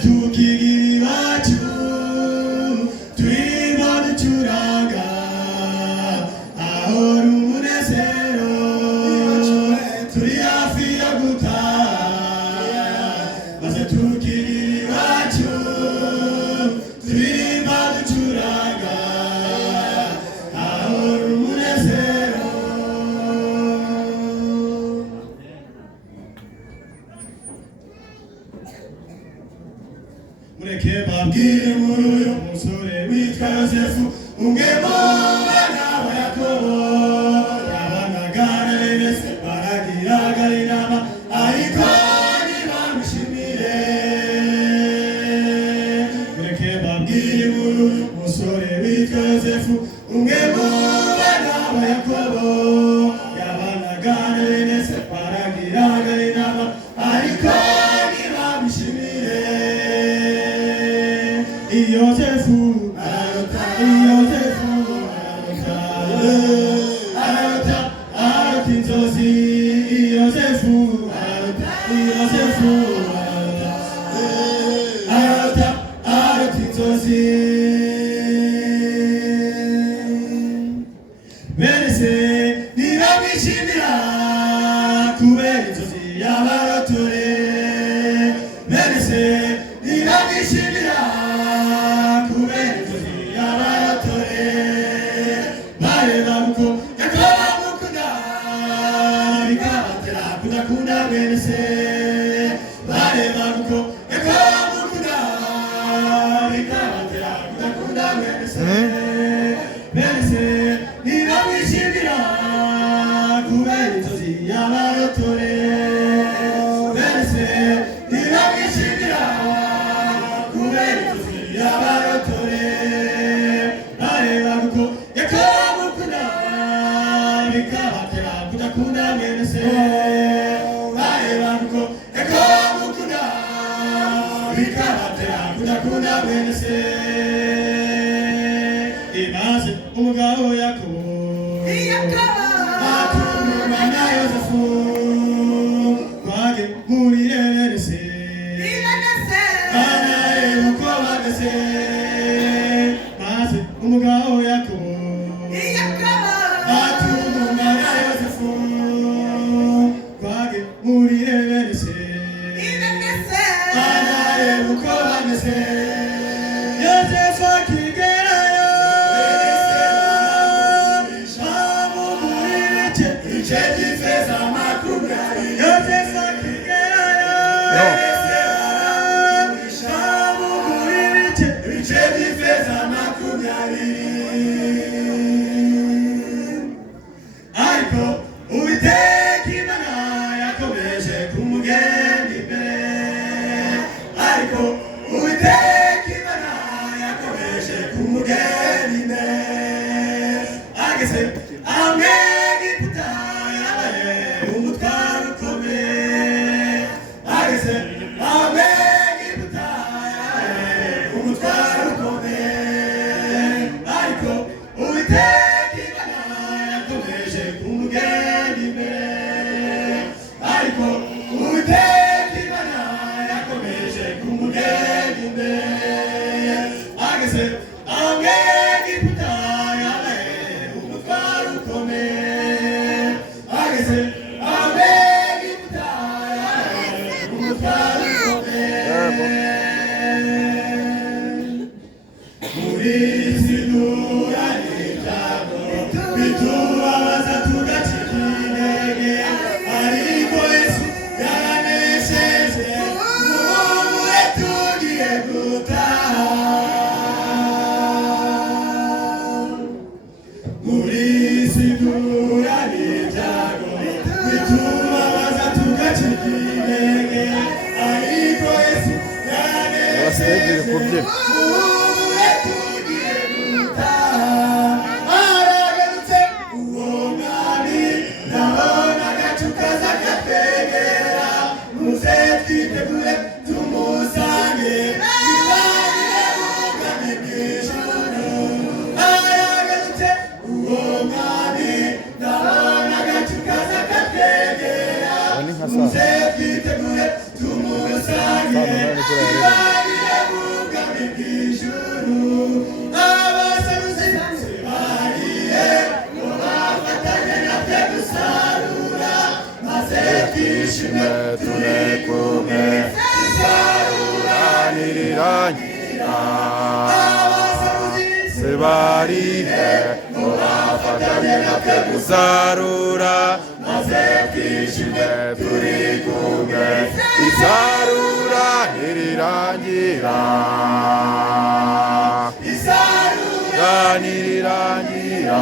tukiri iwacu twibona ucuranga ahora umunezero turi hafi yo gutaha maze tukiri iwacu twibona ucuranga ahora umunezero. Mureke babwire muri uyu musore witwa Yosefu umwe mu bana ba Yakobo yabanaga na bene se baragiraga inama ariko ntibamushimire. Mureke babwire muri uyu musore witwa Yosefu umwe mu bana ba Yakobo yabanaga na bene se baragiraga inama ariko ntibamushimire. Yosefu arota, Yosefu arota, arota inzozi. Yosefu arota, Yosefu arota, arota inzozi. Bene se ntibamwishimira kubera inzozi yabarotore. Bene se ntibamwishimira kudakunda bene se bareba uko yakamukunda bikabatera kudakunda bene se. Bene se ntibamwishimira kubera inzozi yabarotore. Bene se ntibamwishimira kubera inzozi yabarotore. Bareba uko yakamukunda bikabatera kudakunda bene se. Kudakunda bene se. Imaze umugabo Yakobo atumwa na Yosefu bagemuriye bene se bareba uko bameze. Maze umugabo Yakobo atumwa na Yosefu bagemuriye bene se bareba uko bameze. Yosefu akigerayo amugurira igice cy'ifeza makumyabiri. Yosefu akigerayo amugurira igice cy'ifeza makumyabiri. Ariko Uwiteka Imana yakomeje kumugenda imbere. Ariko Uwiteka Imana yakomeje kumugenda imbere. Ageze Egiputa yabaye umutwaro ukomeye. Ageze Egiputa yabaye umutwaro ukomeye. Ariko Uwiteka Imana yakomeje kumugenda imbere. Ariko Uwiteka Imana yakomeje kumugenda imbere. Ageze Egiputa yabaye umutwaro ukomeye. Ageze Egiputa yabaye umutwaro ukomeye. Muri izi duhura n'ibyago bitubabaza tugacika intege, ariko Yesu yaranesheje muhumure tugiye gutaha. Muri izi duhura n'ibyago bitubabaza tugacika intege, ariko Yesu yaranesheje muhumure tugiye gutaha. Aragarutse uwo mwami ndabona agacu kaza katwegera, muze twitegure tumusange twibagire ubwami bw'ijuru. Aragarutse uwo mwami ndabona agacu kaza katwegera, muze twitegure tumusange twibagire tune kumwe isarura nirirangira sebarihe ngo bafatanye natwe gusarura maze twishime turi kumwe isarura nirirangira isarura nirirangira